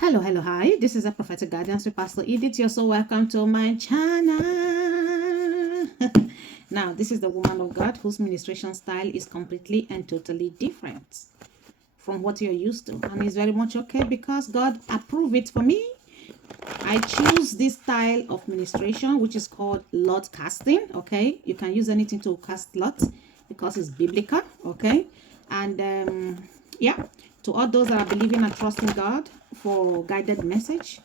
Hello, hello, hi. This is a prophetic guidance with Pastor Edith. You're so welcome to my channel. Now, this is the woman of God whose ministration style is completely and totally different from what you're used to, and it's very much okay because God approved it for me. I choose this style of ministration, which is called lot casting. Okay, you can use anything to cast lots because it's biblical. Okay, and yeah, to all those that are believing and trusting God for guided message,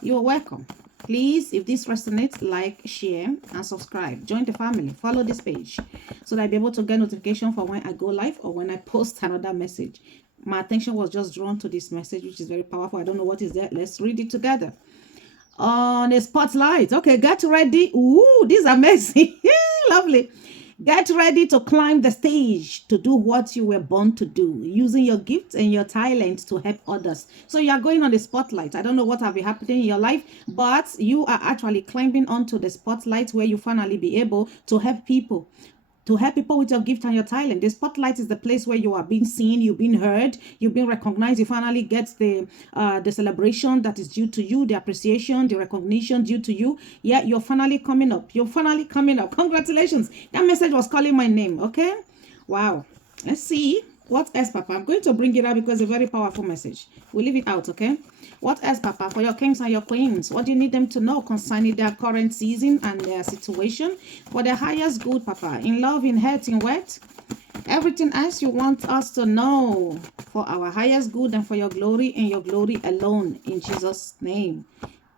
you're welcome. Please, if this resonates, like, share, and subscribe. Join the family. Follow this page so that I'll be able to get notification for when I go live or when I post another message. My attention was just drawn to this message, which is very powerful. I don't know what is there. Let's read it together. On a spotlight. Okay, get ready. Ooh, this is amazing. Lovely. Get ready to climb the stage to do what you were born to do, using your gifts and your talents to help others. So you are going on the spotlight. I don't know what have been happening in your life, but you are actually climbing onto the spotlight where you finally be able to help people. To help people with your gift and your talent. The spotlight is the place where you are being seen, you've been heard, you've been recognized. You finally get the celebration that is due to you, the appreciation, the recognition due to you. Yeah, you're finally coming up. You're finally coming up. Congratulations. That message was calling my name. Okay. Wow. Let's see. What else, Papa? I'm going to bring it out because it's a very powerful message. We'll leave it out, okay? What else, Papa? For your kings and your queens, what do you need them to know concerning their current season and their situation? For the highest good, Papa, in love, in health, in wealth, everything else you want us to know for our highest good and for your glory and your glory alone, in Jesus' name.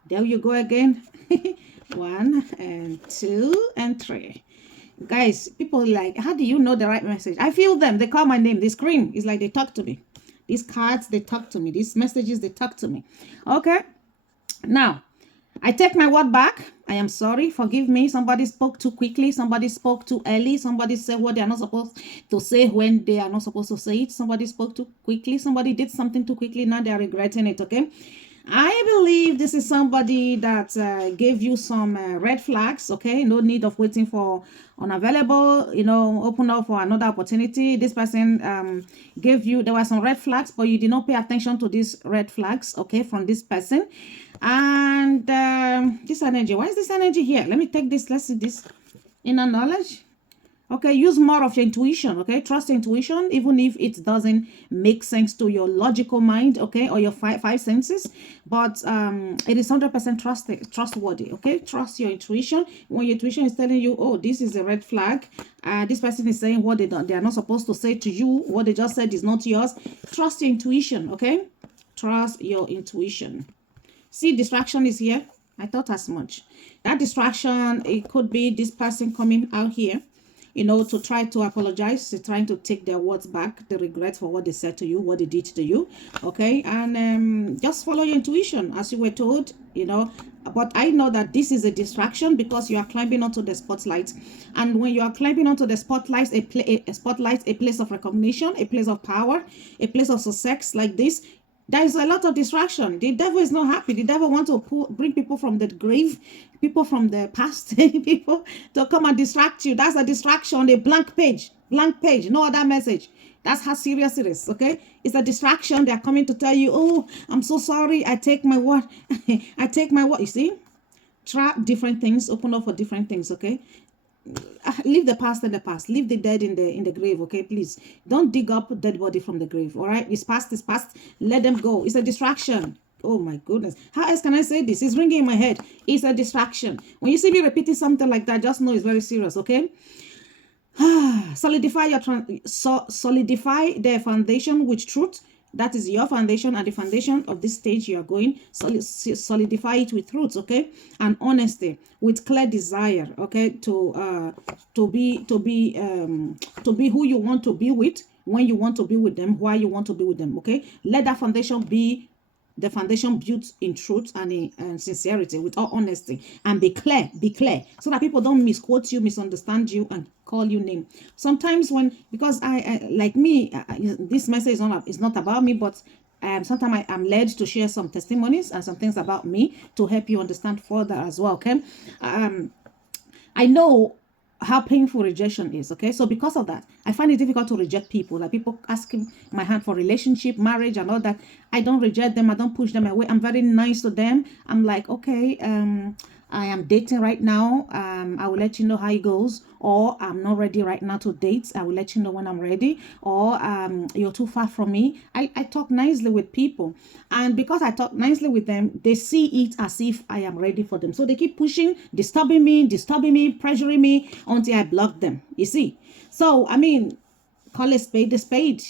There you go again. 1 and 2 and 3. Guys, people like, how do you know the right message? I feel them. They call my name. They scream. It's like they talk to me. These cards, they talk to me. These messages, they talk to me. Okay. Now, I take my word back. I am sorry. Forgive me. Somebody spoke too quickly. Somebody spoke too early. Somebody said what they are not supposed to say when they are not supposed to say it. Somebody spoke too quickly. Somebody did something too quickly. Now they are regretting it. Okay. I believe this is somebody that gave you some red flags. Okay, no need of waiting for unavailable, open up for another opportunity. This person gave you, there were some red flags, but you did not pay attention to these red flags, okay, from this person. And this energy, why is this energy here? Let me take this. Let's see this inner knowledge. Okay, use more of your intuition, okay? Trust your intuition, even if it doesn't make sense to your logical mind, okay, or your five senses. But it is 100% trustworthy, okay? Trust your intuition. When your intuition is telling you, oh, this is a red flag, this person is saying what they are not supposed to say to you, what they just said is not yours. Trust your intuition, okay? Trust your intuition. See, distraction is here. I thought as much. That distraction, it could be this person coming out here, to try to apologize, to trying to take their words back, the regret for what they said to you, what they did to you, okay? And just follow your intuition as you were told, but I know that this is a distraction because you are climbing onto the spotlight. And when you are climbing onto the spotlight, a place of recognition, a place of power, a place of success like this, there is a lot of distraction. The devil is not happy. The devil wants to bring people from the grave, people from the past, people to come and distract you. That's a distraction, a blank page, no other message. That's how serious it is, okay? It's a distraction. They're coming to tell you, oh, I'm so sorry. I take my word. I take my word. You see? Try different things, open up for different things, okay? Leave the past in the past. Leave the dead in the grave, okay? Please don't dig up dead body from the grave. All right, it's past. Let them go. It's a distraction. Oh my goodness, how else can I say this? It's ringing in my head. It's a distraction. When you see me repeating something like that, just know it's very serious, okay? Solidify the foundation with truth. That is your foundation and the foundation of this stage you are going. Solidify it with truth, okay, and honesty, with clear desire, okay, to be who you want to be with, when you want to be with them, why you want to be with them, okay. Let that foundation be the foundation built in truth and in sincerity, with all honesty, and be clear, so that people don't misquote you, misunderstand you, and call you name. Sometimes because I like me, this message is not about me, but sometimes I'm led to share some testimonies and some things about me to help you understand further as well, okay. I know how painful rejection is. Okay, so because of that, I find it difficult to reject people. Like people asking my hand for relationship, marriage, and all that. I don't reject them. I don't push them away. I'm very nice to them. I'm like, okay, I am dating right now. I will let you know how it goes. Or I'm not ready right now to date. I will let you know when I'm ready. Or you're too far from me. I talk nicely with people. And because I talk nicely with them, they see it as if I am ready for them. So they keep pushing, disturbing me, pressuring me until I block them. You see? So, I mean, call a spade a spade.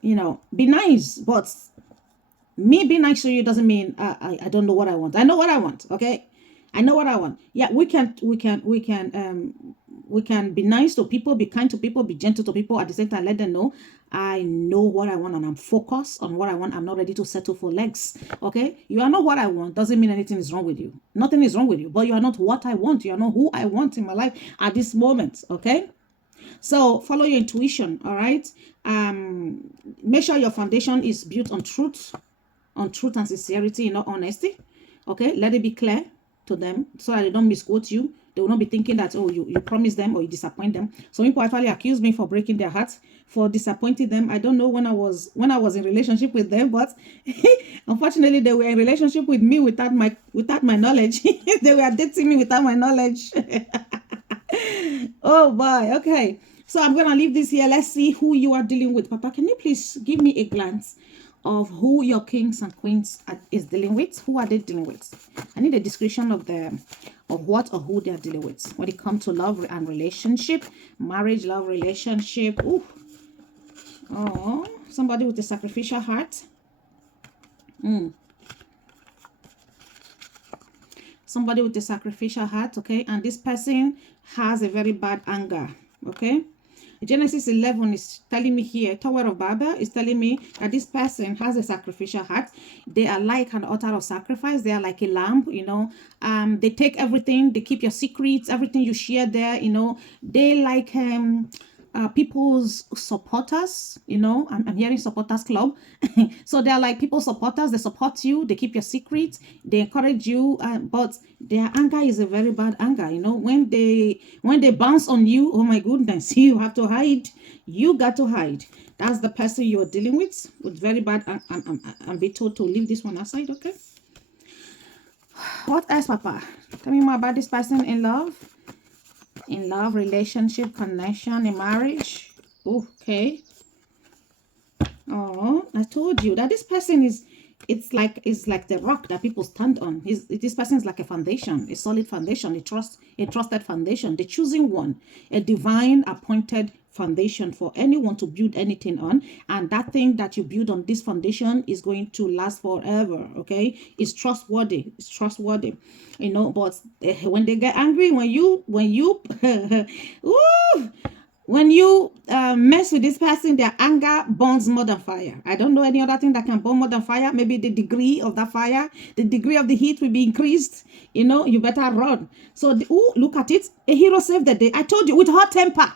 You know, be nice. But me being nice to you doesn't mean I don't know what I want. I know what I want. Okay? I know what I want. Yeah, we can be nice to people, be kind to people, be gentle to people. At the same time, let them know I know what I want and I'm focused on what I want. I'm not ready to settle for legs. Okay, you are not what I want. Doesn't mean anything is wrong with you. Nothing is wrong with you, but you are not what I want. You are not who I want in my life at this moment. Okay. So follow your intuition. All right. Make sure your foundation is built on truth and sincerity, not honesty. Okay, let it be clear to them so that they don't misquote you. They will not be thinking that, oh, you promise them or you disappoint them. Some people actually accuse me for breaking their hearts, for disappointing them. I don't know when I was in relationship with them, but unfortunately they were in relationship with me without my knowledge. They were dating me without my knowledge. Oh boy. Okay, so I'm gonna leave this here. Let's see who you are dealing with. Papa, can you please give me a glance of who your kings and queens is dealing with? Who are they dealing with? I need a description of what or who they are dealing with when it comes to love and relationship, marriage, love, relationship. Ooh. Oh, somebody with a sacrificial heart. Somebody with a sacrificial heart. Okay, and this person has a very bad anger. Okay. Genesis 11 is telling me here, Tower of Babel is telling me that this person has a sacrificial heart. They are like an altar of sacrifice. They are like a lamb, you know. They take everything. They keep your secrets, everything you share there, you know. They like people's supporters, you know. I'm hearing supporters club. So they're like people supporters. They support you. They keep your secrets. They encourage you. But their anger is a very bad anger, you know. When they bounce on you, oh my goodness, you have to hide. You got to hide. That's the person you're dealing with very bad. I'm be told to leave this one aside. Okay. What else, Papa? Tell me more about this person in love. In love, relationship, connection, in marriage. Okay. Oh, I told you that this person is, it's like the rock that people stand on. This person is like a foundation, a solid foundation, a trusted foundation, the choosing one, a divine appointed foundation for anyone to build anything on. And that thing that you build on this foundation is going to last forever. Okay, it's trustworthy. It's trustworthy, you know. But when they get angry, when you ooh, when you mess with this person, their anger burns more than fire. I don't know any other thing that can burn more than fire. Maybe the degree of that fire, the degree of the heat will be increased. You know, you better run. So, look at it. A hero saved the day. I told you, with hot temper.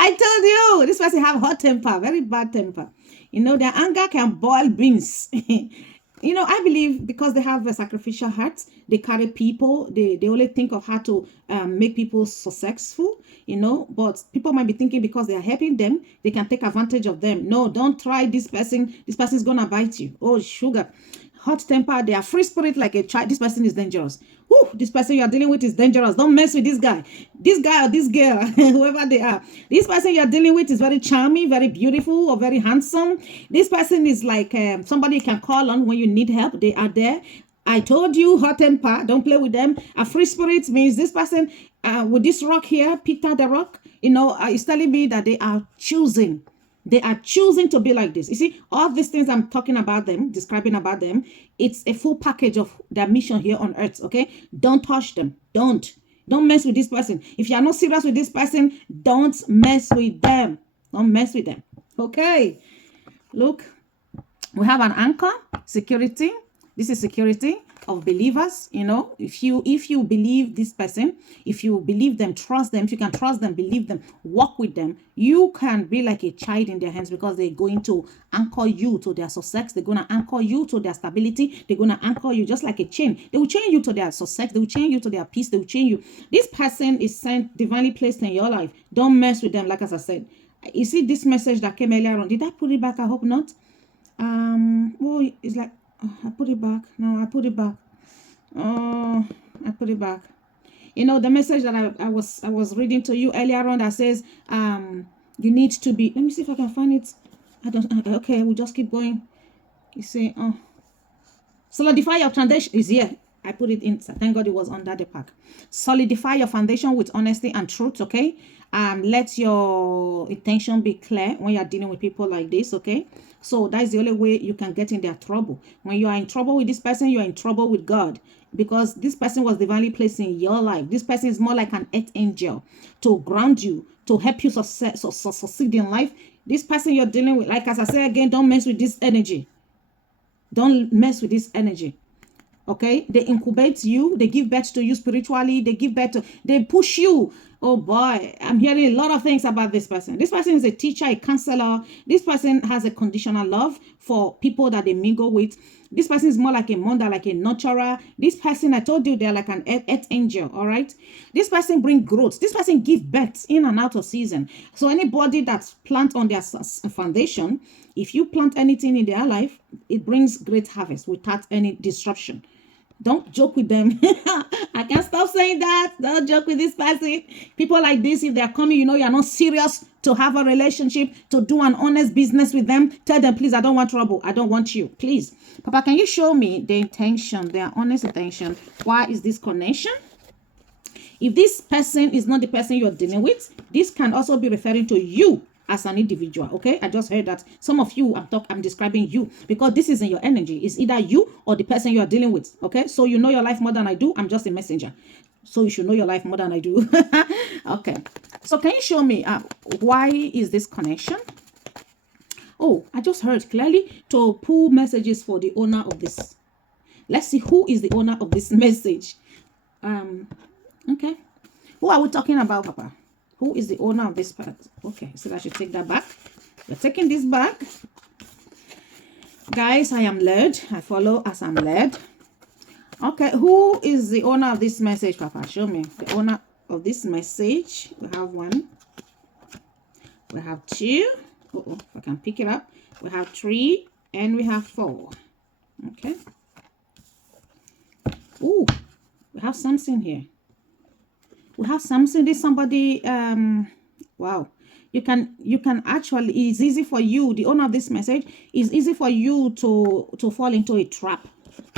I told you, this person have hot temper, very bad temper. You know, their anger can boil beans. You know, I believe because they have a sacrificial heart, they carry people, they only think of how to make people successful, you know. But people might be thinking because they are helping them, they can take advantage of them. No, don't try this person. This person is going to bite you. Oh, sugar. Hot temper, they are free spirit like a child. This person is dangerous. Whew, this person you are dealing with is dangerous. Don't mess with this guy or this girl, whoever they are. This person you are dealing with is very charming, very beautiful, or very handsome. This person is like somebody you can call on when you need help. They are there. I told you, hot temper, don't play with them. A free spirit means this person with this rock here, Peter the Rock, you know, is telling me that they are choosing. They are choosing to be like this. You see, all these things I'm talking about them, describing about them, it's a full package of their mission here on earth, okay? Don't touch them. Don't mess with this person. If you are not serious with this person, don't mess with them. Don't mess with them, okay? Look, we have an anchor, security. This is security. of believers, you know, if you believe this person, if you believe them, trust them, if you can trust them, believe them, walk with them, you can be like a child in their hands, because they're going to anchor you to their success. They're going to anchor you to their stability. They're going to anchor you just like a chain. They will chain you to their success. They will chain you to their peace. They will chain you. This person is sent, divinely placed in your life. Don't mess with them. Like as I said, you see this message that came earlier on, did I put it back? I hope not. Well, it's like, oh, I put it back. No, I put it back. Oh, I put it back. You know, the message that I was reading to you earlier on that says, you need to be, let me see if I can find it. Okay, we'll just keep going. You say, oh, solidify your foundation is here. I put it in. Thank God it was under the pack. Solidify your foundation with honesty and truth, okay? Let your intention be clear when you're dealing with people like this, okay? So that's the only way you can get in their trouble. When you are in trouble with this person, you are in trouble with God, because this person was divinely placed in your life. This person is more like an earth angel to ground you, to help you succeed in life. This person you're dealing with, like as I say again, don't mess with this energy. Don't mess with this energy. Okay, they incubate you, they give birth to you spiritually, they give birth to, they push you. Oh boy, I'm hearing a lot of things about this person. This person is a teacher, a counselor. This person has a conditional love for people that they mingle with. This person is more like a mother, like a nurturer. This person, I told you, they're like an earth angel, all right? This person brings growth. This person gives birth in and out of season. So anybody that's plant on their foundation, if you plant anything in their life, it brings great harvest without any disruption. Don't joke with them. I can't stop saying that. Don't joke with this person. People like this, if they're coming, you know you're not serious to have a relationship, to do an honest business with them, tell them, please, I don't want trouble. I don't want you. Please. Papa, can you show me the intention, their honest intention? Why is this connection? If this person is not the person you're dealing with, this can also be referring to you as an individual. Okay, I just heard that some of you, I'm describing you, because this is in your energy. It's either you or the person you are dealing with. Okay, so you know your life more than I do. I'm just a messenger, so you should know your life more than I do. Okay, so can you show me why is this connection? Oh, I just heard clearly to pull messages for the owner of this. Let's see who is the owner of this message. Okay, who are we talking about, Papa? Who is the owner of this part? Okay, so I should take that back. We're taking this back. Guys, I am led. I follow as I'm led. Okay, who is the owner of this message, Papa? Show me. The owner of this message. We have one. We have two. If I can pick it up. We have three. And we have four. Okay. Ooh, we have something here. We have something. This somebody, wow, you can actually, it's easy for you, the owner of this message, it's easy for you to fall into a trap.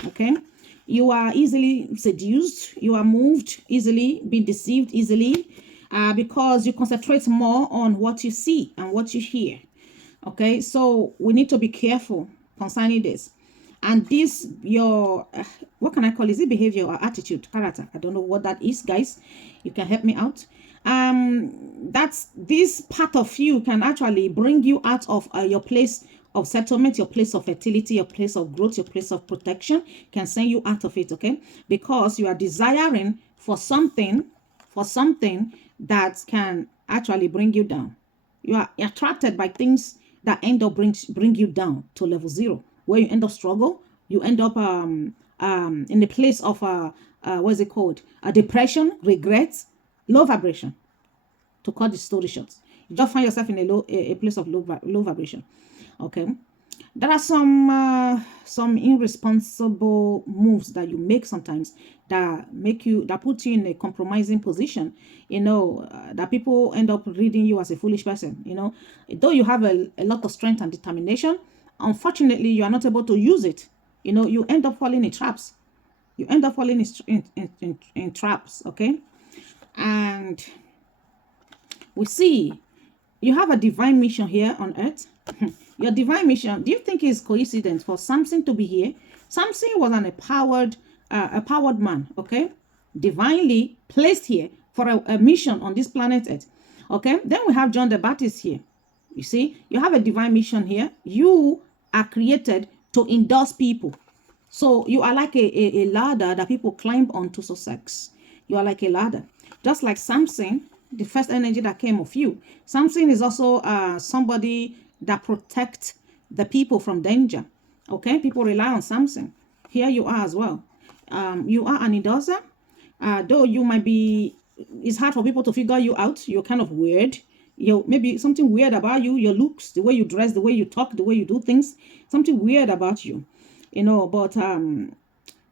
Okay, you are easily seduced, you are moved easily, be deceived easily, because you concentrate more on what you see and what you hear. Okay, so we need to be careful concerning this. And this, your, what can I call it? Is it behavior or attitude, character? I don't know what that is, guys. You can help me out. That's this part of you can actually bring you out of your place of settlement, your place of fertility, your place of growth, your place of protection, can send you out of it, okay? Because you are desiring for something that can actually bring you down. You are attracted by things that end up bring you down to level 0. Where you end up struggle, you end up in the place of what is it called? A depression, regret, low vibration. To cut the story short, you just find yourself in a place of low vibration. Okay, there are some irresponsible moves that you make sometimes that put you in a compromising position. You know, that people end up reading you as a foolish person. You know, though you have a lot of strength and determination, unfortunately, you are not able to use it. You know, you end up falling in traps. You end up falling in traps, okay? And we see you have a divine mission here on earth. Your divine mission, do you think it's coincidence for Samson to be here? Samson was a powered man, okay? Divinely placed here for a mission on this planet Earth, okay? Then we have John the Baptist here. You see, you have a divine mission here. You are created to endorse people. So you are like a ladder that people climb onto success. You are like a ladder. Just like Samson, the first energy that came of you. Samson is also somebody that protects the people from danger. Okay, people rely on Samson. Here you are as well. You are an endorser. Though you might be, it's hard for people to figure you out. You're kind of weird. You maybe something weird about you, your looks, the way you dress, the way you talk, the way you do things, something weird about you, but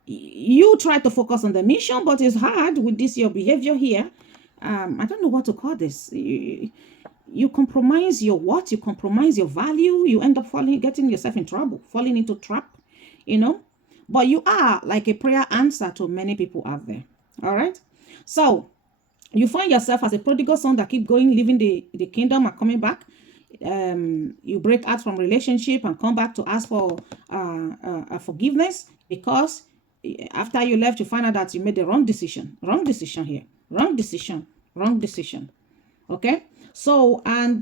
you try to focus on the mission, but it's hard with this your behavior here. I don't know what to call this. You compromise your what? You compromise your value. You end up getting yourself in trouble, falling into trap, But you are like a prayer answer to many people out there. All right. So you find yourself as a prodigal son that keep going, leaving the kingdom and coming back. You break out from relationship and come back to ask for forgiveness, because after you left, you find out that you made the wrong decision here, wrong decision. Okay. So, and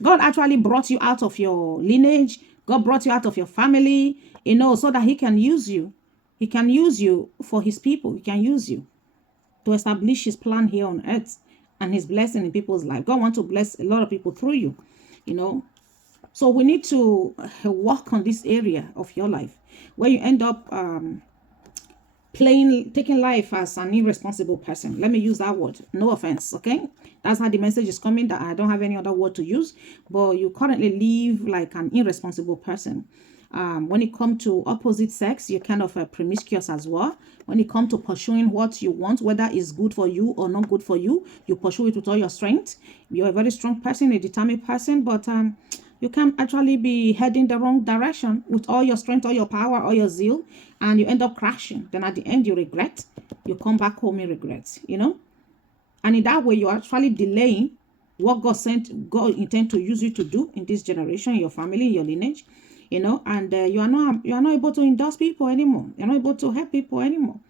God actually brought you out of your lineage. God brought you out of your family, so that he can use you. He can use you for his people. He can use you to establish his plan here on earth and his blessing in people's life. God wants to bless a lot of people through you, So we need to work on this area of your life where you end up taking life as an irresponsible person. Let me use that word. No offense, okay? That's how the message is coming, that I don't have any other word to use, but you currently live like an irresponsible person. When it comes to opposite sex, you're kind of promiscuous as well. When it comes to pursuing what you want, whether it's good for you or not good for you, you pursue it with all your strength. You're a very strong person, a determined person, but you can actually be heading the wrong direction with all your strength, all your power, all your zeal, and you end up crashing. Then at the end, you regret. You come back home in regret, And in that way, you're actually delaying what God intend to use you to do in this generation, in your family, in your lineage. And you are not able to endorse people anymore. You're not able to help people anymore.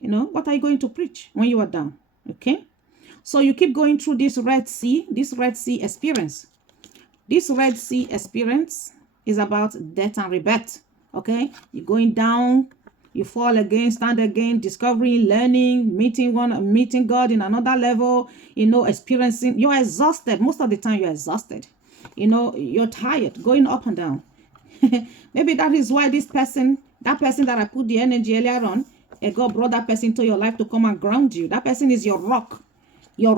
What are you going to preach when you are down? Okay. So you keep going through this Red Sea experience. This Red Sea experience is about death and rebirth. Okay. You're going down, you fall again, stand again, discovering, learning, meeting God in another level, experiencing. You're exhausted. Most of the time you're exhausted. You're tired, going up and down. Maybe that is why that person that I put the energy earlier on, God brought that person to your life to come and ground you. That person is your rock, your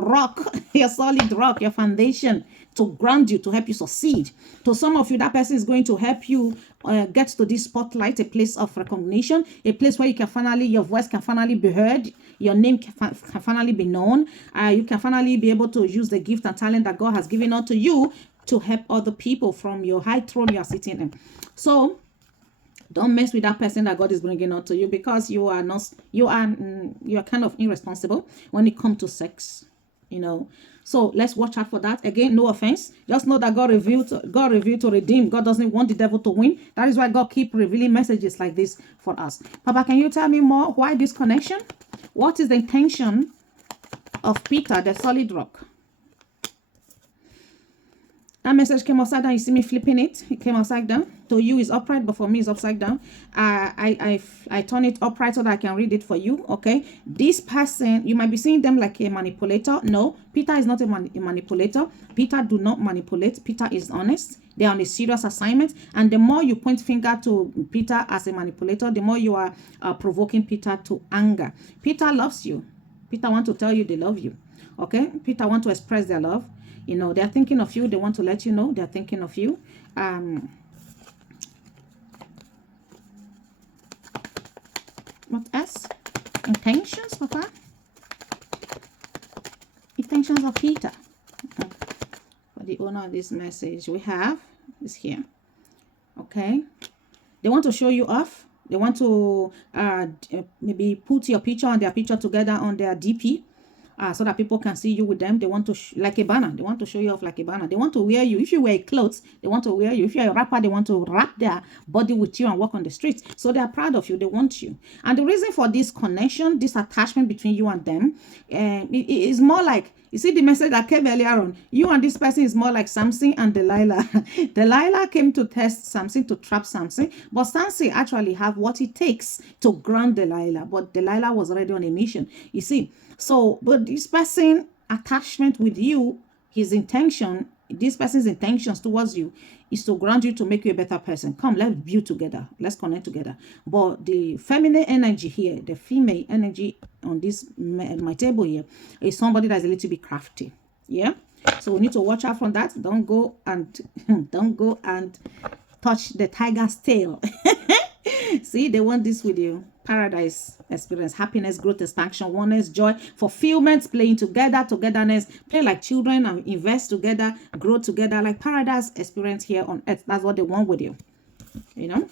solid rock, your foundation, to ground you, to help you succeed. To some of you, that person is going to help you get to this spotlight, a place of recognition, a place where your voice can finally be heard, your name can finally be known. You can finally be able to use the gift and talent that God has given unto you to help other people from your high throne you are sitting in. So don't mess with that person that God is bringing out to you, because you are kind of irresponsible when it comes to sex, So let's watch out for that. Again, no offense. Just know that God revealed to redeem. God doesn't want the devil to win. That is why God keep revealing messages like this for us. Papa, can you tell me more? Why this connection? What is the intention of Peter, the solid rock? That message came upside down. You see me flipping it. It came upside down. To you is upright, but for me it's upside down. I turn it upright so that I can read it for you. Okay. This person, you might be seeing them like a manipulator. No, Peter is not a manipulator. Peter do not manipulate. Peter is honest. They are on a serious assignment. And the more you point finger to Peter as a manipulator, the more you are provoking Peter to anger. Peter loves you. Peter want to tell you they love you. Okay. Peter want to express their love. They're thinking of you. They want to let you know they're thinking of you. What else? Intentions, Papa? Intentions of Peter. For the owner of this message, we have is here. Okay. They want to show you off. They want to maybe put your picture and their picture together on their DP. So that people can see you with them. They want to, like a banner. They want to show you off like a banner. They want to wear you. If you wear clothes, they want to wear you. If you're a rapper, they want to wrap their body with you and walk on the streets. So they are proud of you. They want you. And the reason for this connection, this attachment between you and them, it is more like You see the message that came earlier on. You and this person is more like Samson and Delilah. Delilah came to test Samson, to trap Samson, but Samson actually have what it takes to ground Delilah. But Delilah was already on a mission. You see, so but this person attachment with you, his intention, this person's intentions towards you is to ground you, to make you a better person. Come, let's build together, let's connect together. But the feminine energy here, the female energy on this my table here, is somebody that's a little bit crafty. Yeah, so we need to watch out from that. Don't go and don't go and touch the tiger's tail. See, they want this with you. Paradise experience, happiness, growth, expansion, oneness, joy, fulfillment, playing together, togetherness, play like children and invest together, grow together, like paradise experience here on earth. That's what they want with you. You know,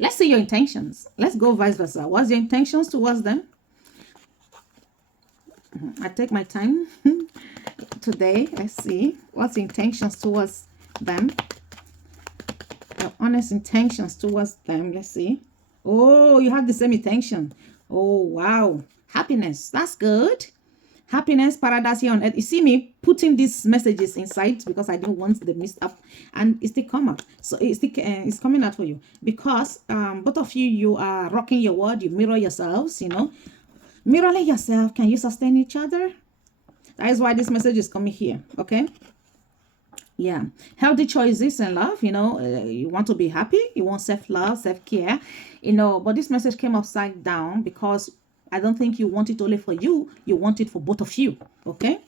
let's see your intentions. Let's go vice versa. What's your intentions towards them? I take my time today. Let's see what's the intentions towards them. Your honest intentions towards them. Let's see. Oh, you have the same intention. Oh, wow. Happiness. That's good. Happiness, paradise here on earth. You see me putting these messages inside because I didn't want them mixed up, and it's still come out. So it's coming out for you because both of you are rocking your word. You mirror yourselves, you know. Mirroring yourself. Can you sustain each other? That is why this message is coming here. Okay. Yeah, healthy choices in love, you know, you want to be happy, you want self-love, self-care, you know, but this message came upside down because I don't think you want it only for you, you want it for both of you, okay?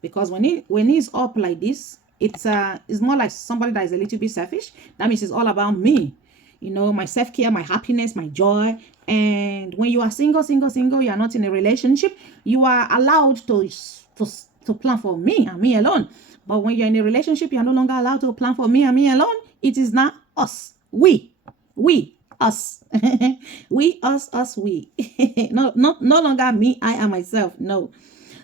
Because when he's up like this, it's more like somebody that is a little bit selfish. That means it's all about me, you know, my self-care, my happiness, my joy. And when you are single, you are not in a relationship, you are allowed to plan for me and me alone. But when you're in a relationship, you're no longer allowed to plan for me and me alone. It is not us. We, us. We, us, we. No longer me, I and myself. No.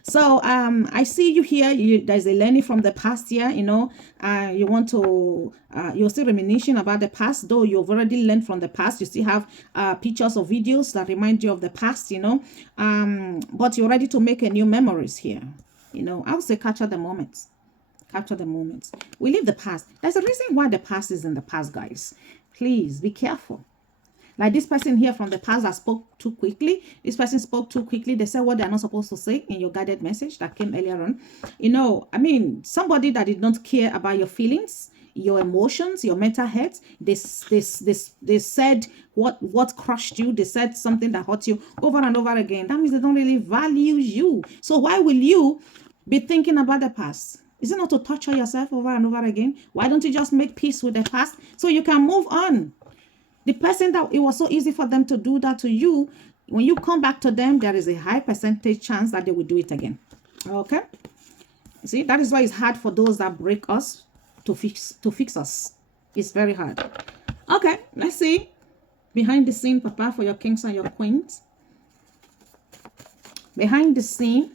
So I see you here. There's a learning from the past here, you know. You want to, you're still reminiscing about the past, though you've already learned from the past. You still have pictures or videos that remind you of the past, you know. But you're ready to make a new memories here. You know, I would say capture the moments. Capture the moments. We leave the past. There's a reason why the past is in the past, guys. Please be careful. Like this person here from the past that spoke too quickly. This person spoke too quickly. They said what they're not supposed to say in your guided message that came earlier on. You know, I mean, somebody that did not care about your feelings, your emotions, your mental health. They said what crushed you. They said something that hurt you over and over again. That means they don't really value you. So why will you be thinking about the past? Is it not to torture yourself over and over again? Why don't you just make peace with the past so you can move on? The person that it was so easy for them to do that to you, when you come back to them, there is a high percentage chance that they will do it again. Okay? See, that is why it's hard for those that break us to fix us. It's very hard. Okay, let's see. Behind the scene, Papa, for your kings and your queens. Behind the scene.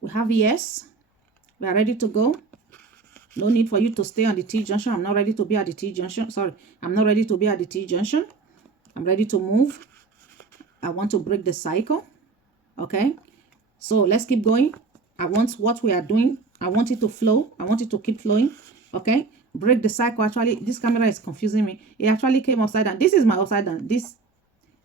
We have yes. We are ready to go. No need for you to stay on the T-junction. I'm not ready to be at the T-junction. Sorry, I'm not ready to be at the T-junction. I'm ready to move. I want to break the cycle. Okay. So let's keep going. I want what we are doing. I want it to flow. I want it to keep flowing. Okay. Break the cycle. Actually, this camera is confusing me. It actually came upside down. This is my upside down.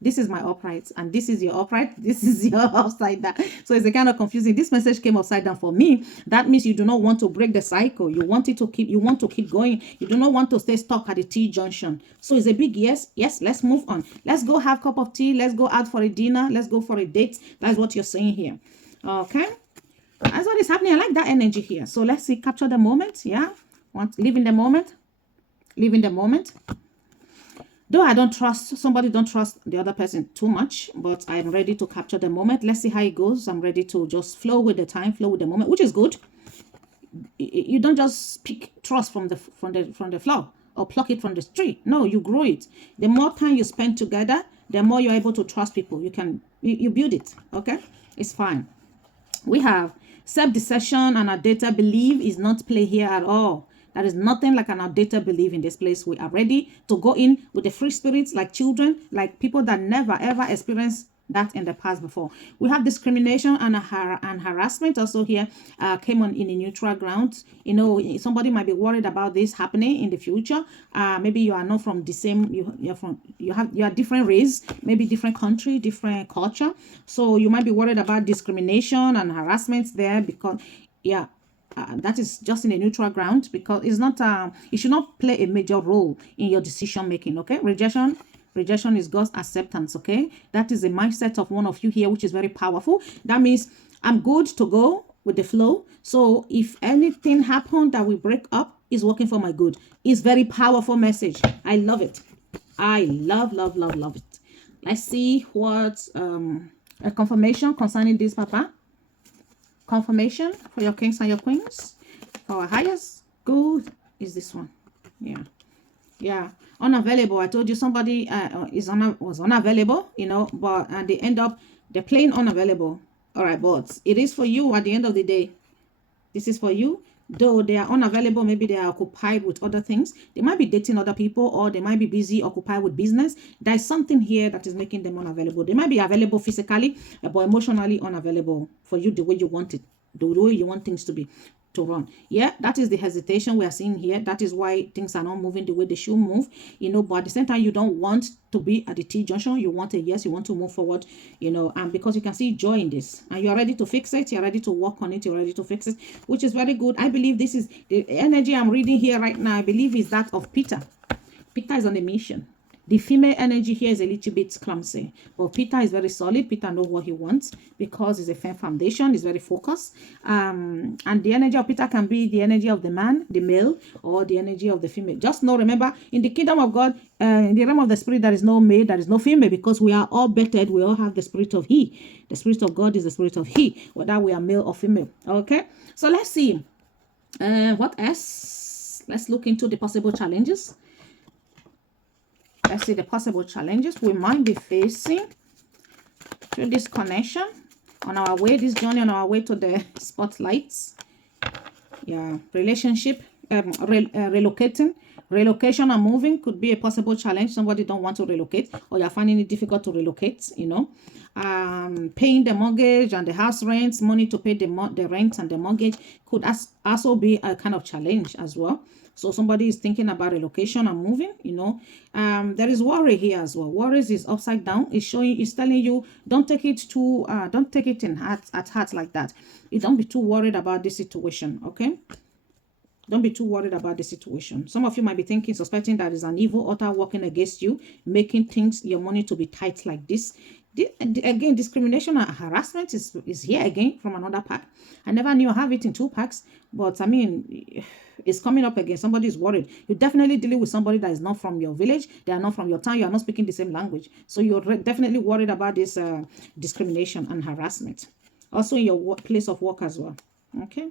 This is my upright, and this is your upright. This is your upside down. So it's a kind of confusing. This message came upside down for me. That means you do not want to break the cycle. You want it to keep. You want to keep going. You do not want to stay stuck at the T-junction. So it's a big yes. Yes, let's move on. Let's go have a cup of tea. Let's go out for a dinner. Let's go for a date. That's what you're saying here. Okay, that's what is happening. I like that energy here. So let's see. Capture the moment. Yeah, live in the moment. Live in the moment. Though I don't trust, somebody don't trust the other person too much, but I'm ready to capture the moment. Let's see how it goes. I'm ready to just flow with the time, flow with the moment, which is good. You don't just pick trust from the floor or pluck it from the tree. No, you grow it. The more time you spend together, the more you're able to trust people. You build it. Okay, it's fine. We have self-deception and outdated belief is not play here at all. There is nothing like an outdated belief in this place. We are ready to go in with the free spirits, like children, like people that never ever experienced that in the past before. We have discrimination and harassment also here came on in a neutral ground. You know, somebody might be worried about this happening in the future. Maybe you are not from the same, you are different race, maybe different country, different culture. So you might be worried about discrimination and harassment there because that is just in a neutral ground, because it's not it should not play a major role in your decision making. Okay, rejection is God's acceptance. Okay, that is the mindset of one of you here, which is very powerful. That means I'm good to go with the flow. So if anything happened that we break up, is working for my good. It's very powerful message. I love it. I love it. Let's see what a confirmation concerning this, Papa. Confirmation for your kings and your queens. For our highest good is this one. Yeah. Unavailable. I told you somebody was unavailable, you know, but they end up they're playing unavailable. All right, but it is for you at the end of the day. This is for you. Though they are unavailable, maybe they are occupied with other things. They might be dating other people, or they might be busy, occupied with business. There's something here that is making them unavailable. They might be available physically, but emotionally unavailable for you the way you want it, the way you want things to run. Yeah, that is the hesitation we are seeing here. That is why things are not moving the way they should move, you know. But at the same time, you don't want to be at the T junction. You want a yes, you want to move forward, you know, and because you can see joy in this, and you're ready to fix it, you're ready to work on it, you're ready to fix it, which is very good. I believe this is the energy I'm reading here right now. I believe is that of Peter. Peter is on a mission. The female energy here is a little bit clumsy, but Peter is very solid. Peter knows what he wants because it's a firm foundation. He's very focused. And the energy of Peter can be the energy of the man, the male, or the energy of the female. Just know, remember, in the kingdom of God, in the realm of the spirit, there is no male, there is no female, because we are all bettered. We all have the spirit of he. The spirit of God is the spirit of he, whether we are male or female. Okay, so let's see. What else? Let's look into the possible challenges. Let's see the possible challenges we might be facing through this connection on our way, this journey on our way to the spotlights. Yeah, relationship, relocating. Relocation and moving could be a possible challenge. Somebody don't want to relocate, or you're finding it difficult to relocate, you know. Paying the mortgage and the house rents, money to pay the rent and the mortgage could also be a kind of challenge as well. So somebody is thinking about relocation and moving, you know. There is worry here as well. Worries is upside down. It's telling you don't take it in heart like that. You don't be too worried about this situation, okay? Don't be too worried about the situation. Some of you might be thinking, suspecting that is an evil altar working against you, making your money to be tight like this. Again, discrimination and harassment is here again from another pack. I never knew I have it in 2 packs, but I mean, it's coming up again. Somebody is worried. You're definitely dealing with somebody that is not from your village. They are not from your town. You are not speaking the same language. So you're definitely worried about this discrimination and harassment. Also in your place of work as well. Okay.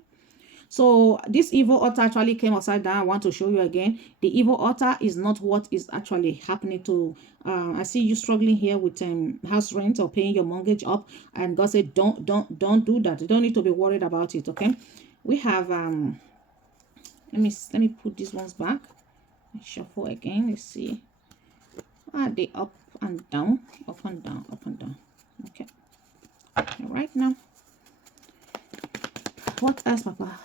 So this evil altar actually came upside down. I want to show you again. The evil altar is not what is actually happening to. I see you struggling here with house rent or paying your mortgage up, and God said, don't do that. You don't need to be worried about it. Okay, we have let me put these ones back. Shuffle again. Let's see. Are they up and down, up and down, up and down? Okay. All right now. What else, Papa?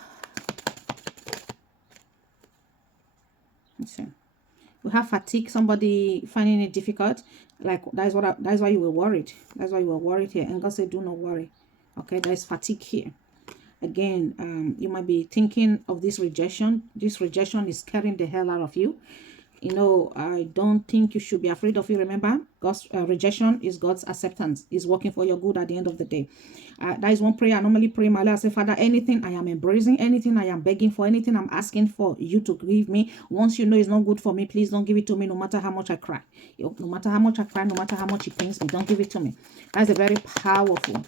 So we have fatigue, somebody finding it difficult, like that's why you were worried. That's why you were worried here, and God said do not worry. Okay, there's fatigue here again. You might be thinking of this rejection. This rejection is scaring the hell out of you. You know, I don't think you should be afraid of it. Remember, God's rejection is God's acceptance. Is working for your good at the end of the day. That is one prayer I normally pray. My Lord, I say, Father, anything I am embracing, anything I am begging for, anything I'm asking for you to give me, once you know it's not good for me, please don't give it to me, no matter how much I cry. No matter how much I cry, no matter how much it pains me, don't give it to me. That's a very powerful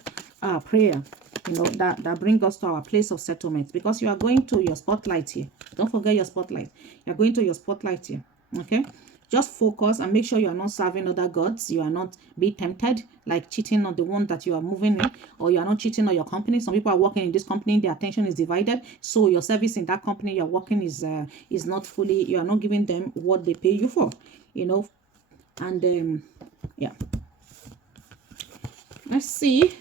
prayer, you know, that brings us to our place of settlement, because you are going to your spotlight here. Don't forget your spotlight. You're going to your spotlight here. Okay, just focus and make sure you are not serving other gods. You are not being tempted, like cheating on the one that you are moving in, or you are not cheating on your company. Some people are working in this company, their attention is divided, so your service in that company you're working is not fully, you are not giving them what they pay you for, you know. And yeah, Let's see.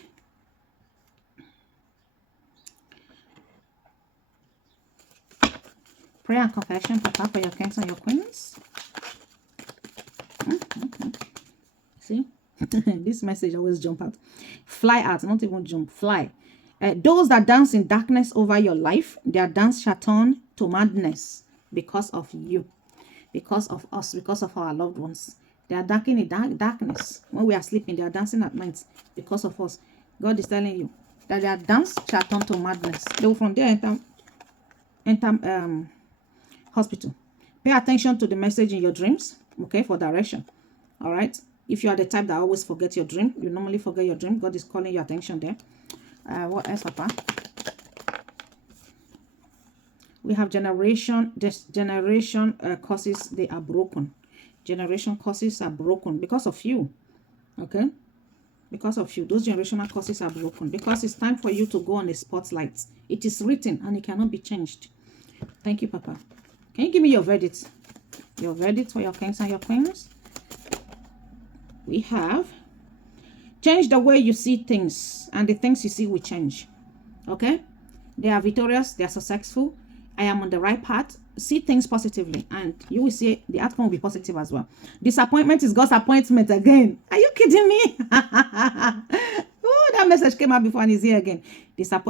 Prayer and confession, Papa, for your kings and your queens. See, this message always jump out. Fly out, not even jump, fly. Those that dance in darkness over your life, their dance shall turn to madness because of you, because of us, because of our loved ones. They are dancing in darkness. When we are sleeping, they are dancing at night because of us. God is telling you that their dance shall turn to madness. They will from there enter hospital. Pay attention to the message in your dreams, okay, for direction. All right. If you are the type that always forget your dream, you normally forget your dream. God is calling your attention there. What else, Papa? We have generation curses. They are broken. Generation curses are broken because of you. Okay, because of you. Those generational curses are broken because it's time for you to go on the spotlight. It is written and it cannot be changed. Thank you, Papa. Can you give me your verdict? Your verdict for your kings and your queens. We have change the way you see things, and the things you see will change. Okay, they are victorious, they are successful. I am on the right path. See things positively, and you will see the outcome will be positive as well. Disappointment is God's appointment again. Are you kidding me? Oh, that message came out before and is here again.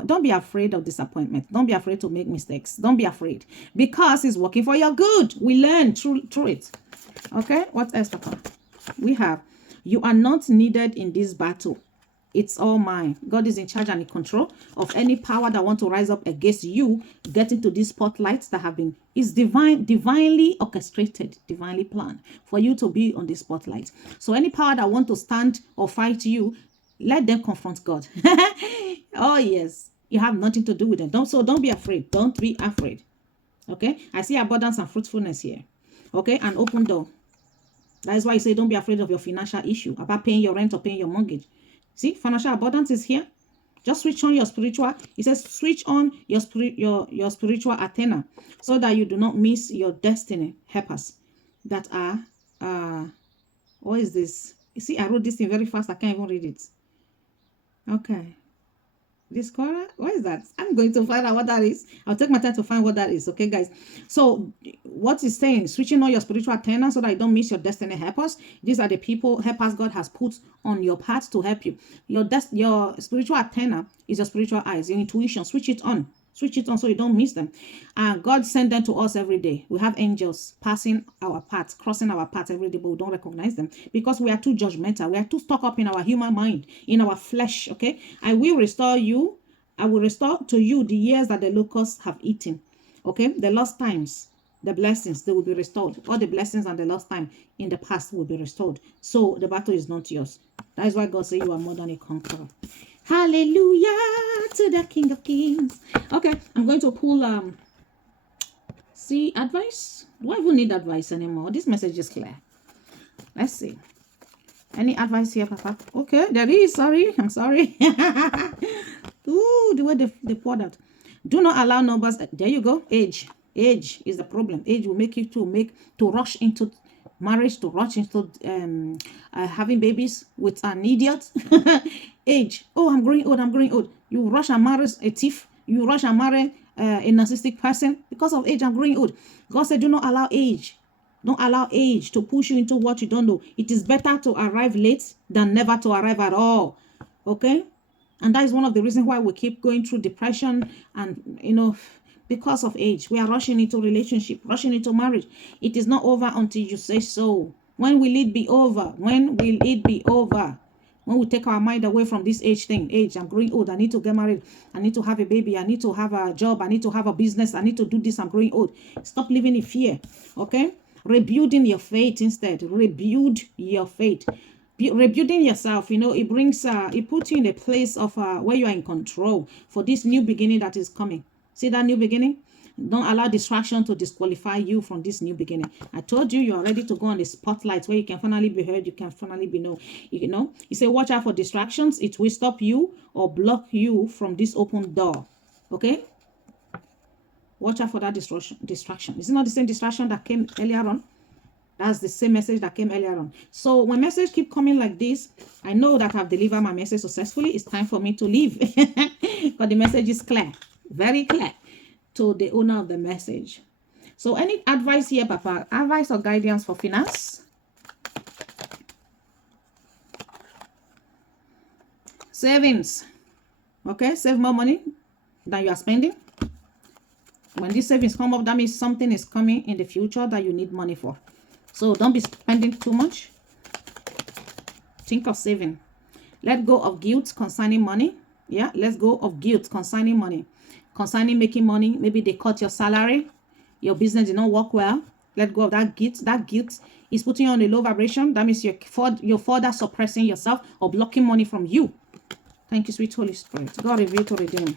Don't be afraid of disappointment. Don't be afraid to make mistakes. Don't be afraid, because it's working for your good. We learn through it. Okay, what else, Papa? We have, you are not needed in this battle. It's all mine. God is in charge and in control of any power that want to rise up against you. Get into these spotlights that have been, is divinely orchestrated, divinely planned for you to be on the spotlight. So any power that want to stand or fight you, let them confront God. Oh yes, you have nothing to do with them. Don't be afraid. Don't be afraid. Okay, I see abundance and fruitfulness here. Okay, an open door. That is why I say don't be afraid of your financial issue about paying your rent or paying your mortgage. See, financial abundance is here. Just switch on your spiritual. It says switch on your spiritual antenna so that you do not miss your destiny helpers that are what is this? You see, I wrote this thing very fast. I can't even read it. Okay. Discover, what is that? I'm going to find out what that is. I'll take my time to find what that is. Okay, guys. So what is saying, switching on your spiritual antenna so that you don't miss your destiny helpers. These are the people, helpers God has put on your path to help you. Your spiritual antenna is your spiritual eyes, your intuition. Switch it on. Switch it on so you don't miss them. And God sent them to us every day. We have angels passing our path, crossing our path every day, but we don't recognize them because we are too judgmental. We are too stuck up in our human mind, in our flesh. Okay, I will restore you. I will restore to you the years that the locusts have eaten. Okay, the lost times, the blessings, they will be restored. All the blessings and the lost time in the past will be restored. So the battle is not yours. That is why God says you are more than a conqueror. Hallelujah to the King of Kings. Okay, I'm going to pull see advice. Do I even need advice anymore? This message is clear. Let's see. Any advice here, Papa? Okay, there is. Sorry, I'm sorry. Ooh, the way they poured out. Do not allow numbers. There you go. Age is the problem. Age will make you to rush into marriage, to rush into having babies with an idiot. Age. Oh, I'm growing old. You rush and marry a thief. You rush and marry a narcissistic person because of age. I'm growing old. God said, do not allow age. Don't allow age to push you into what you don't know. It is better to arrive late than never to arrive at all. Okay? And that is one of the reasons why we keep going through depression and, because of age. We are rushing into relationship, rushing into marriage. It is not over until you say so. When will it be over? When will it be over? When we take our mind away from this age thing. Age, I'm growing old. I need to get married. I need to have a baby. I need to have a job. I need to have a business. I need to do this. I'm growing old. Stop living in fear. Okay? Rebuilding your faith instead. Rebuild your faith. Rebuilding yourself, it brings it puts you in a place of where you are in control for this new beginning that is coming. See that new beginning? Don't allow distraction to disqualify you from this new beginning. I told you are ready to go on the spotlight where you can finally be heard, you can finally be known. You say watch out for distractions. It will stop you or block you from this open door. Okay, watch out for that distraction. Is it not the same distraction that came earlier on? That's the same message that came earlier on. So when message keep coming like this, I know that I've delivered my message successfully. It's time for me to leave. But the message is clear, very clear to the owner of the message. So any advice here, Papa? Advice or guidance for finance? Savings. Okay, save more money than you are spending. When these savings come up, that means something is coming in the future that you need money for. So don't be spending too much. Think of saving. Let go of guilt concerning money. Yeah, let's go of guilt concerning money. Concerning making money, maybe they cut your salary, your business did not work well. Let go of that guilt. That guilt is putting you on a low vibration. That means you're further suppressing yourself or blocking money from you. Thank you, sweet Holy Spirit. God reveal to redeem.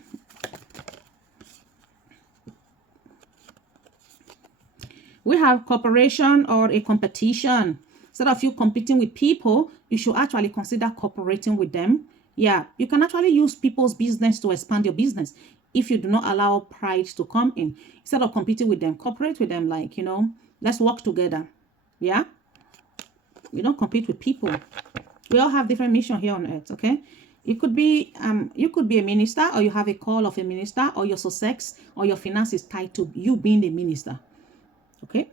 We have cooperation or a competition. Instead of you competing with people, you should actually consider cooperating with them. Yeah, you can actually use people's business to expand your business if you do not allow pride to come in. Instead of competing with them, cooperate with them, like, let's work together. Yeah, you don't compete with people. We all have different missions here on earth. Okay, you could be a minister, or you have a call of a minister, or your success or your finance is tied to you being a minister. Okay,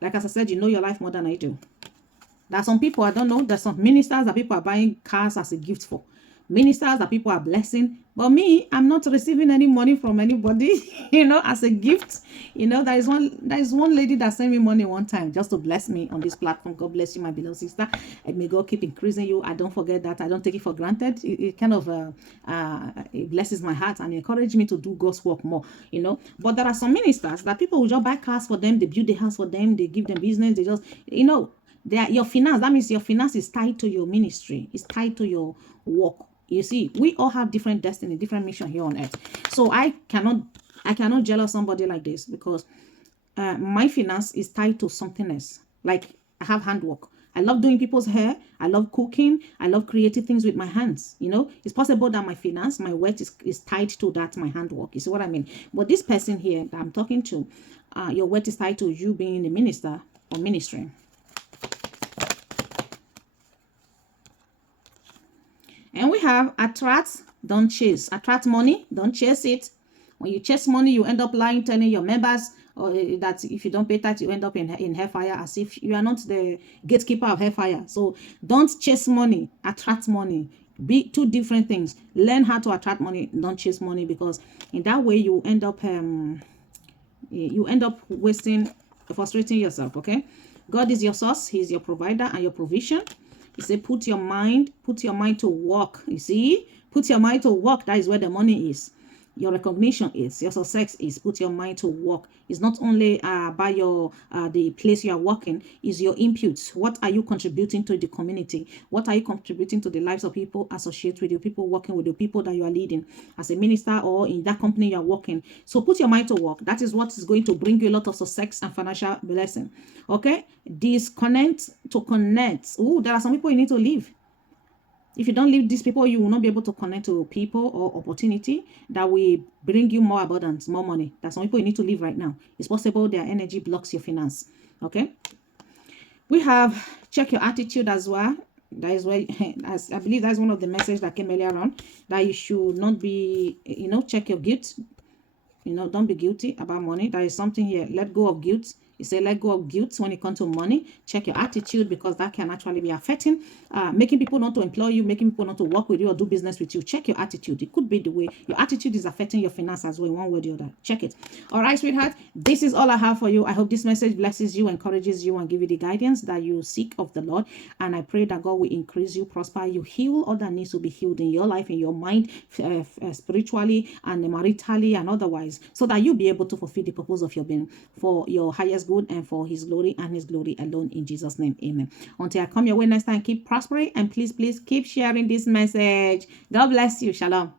like as I said, you know your life more than I do. There are some people I don't know. There's some ministers that people are buying cars as a gift for. Ministers that people are blessing. But me, I'm not receiving any money from anybody, as a gift. There is one lady that sent me money one time just to bless me on this platform. God bless you, my beloved sister. And may God keep increasing you. I don't forget that. I don't take it for granted. It kind of it blesses my heart and encourages me to do God's work more, But there are some ministers that people will just buy cars for them. They build the house for them. They give them business. They just, your finance. That means your finance is tied to your ministry. It's tied to your work. You see, we all have different destiny, different mission here on earth. So I cannot jealous somebody like this because my finance is tied to something else. Like I have handwork. I love doing people's hair. I love cooking. I love creating things with my hands. It's possible that my finance, my wealth is tied to that, my handwork. You see what I mean? But this person here that I'm talking to, your wealth is tied to you being a minister or ministry. And we have attract, don't chase. Attract money, don't chase it. When you chase money, you end up lying, telling your members that if you don't pay tax, you end up in hellfire, as if you are not the gatekeeper of hellfire. So don't chase money, attract money. Be two different things. Learn how to attract money, don't chase money, because in that way you end up frustrating yourself. Okay, God is your source. He's your provider and your provision. He said, put your mind to work. You see, put your mind to work. That is where the money is. Your recognition is, your success is. Put your mind to work. It's not only by your the place you are working, is your inputs. What are you contributing to the community? What are you contributing to the lives of people associated with you, people working with you, people that you are leading as a minister or in that company you are working? So put your mind to work. That is what is going to bring you a lot of success and financial blessing. Okay, disconnect to connect. Oh, there are some people you need to leave. If you don't leave these people, you will not be able to connect to people or opportunity that will bring you more abundance, more money. That's some people you need to leave right now. It's possible their energy blocks your finance. Okay. We have check your attitude as well. That is why, as I believe that's one of the messages that came earlier on, that you should not be, check your guilt. Don't be guilty about money. There is something here. Let go of guilt. You say let go of guilt when it comes to money. Check your attitude, because that can actually be affecting, making people not to employ you, making people not to work with you or do business with you. Check your attitude. It could be the way your attitude is affecting your finance as well, one way or the other. Check it. All right, sweetheart. This is all I have for you. I hope this message blesses you, encourages you, and give you the guidance that you seek of the Lord. And I pray that God will increase you, prosper you, heal all that needs to be healed in your life, in your mind, spiritually and maritally and otherwise, so that you'll be able to fulfill the purpose of your being for your highest good and for His glory and His glory alone, in Jesus' name. Amen. Until I come your way next time, keep prospering, and please keep sharing this message. God bless you. Shalom.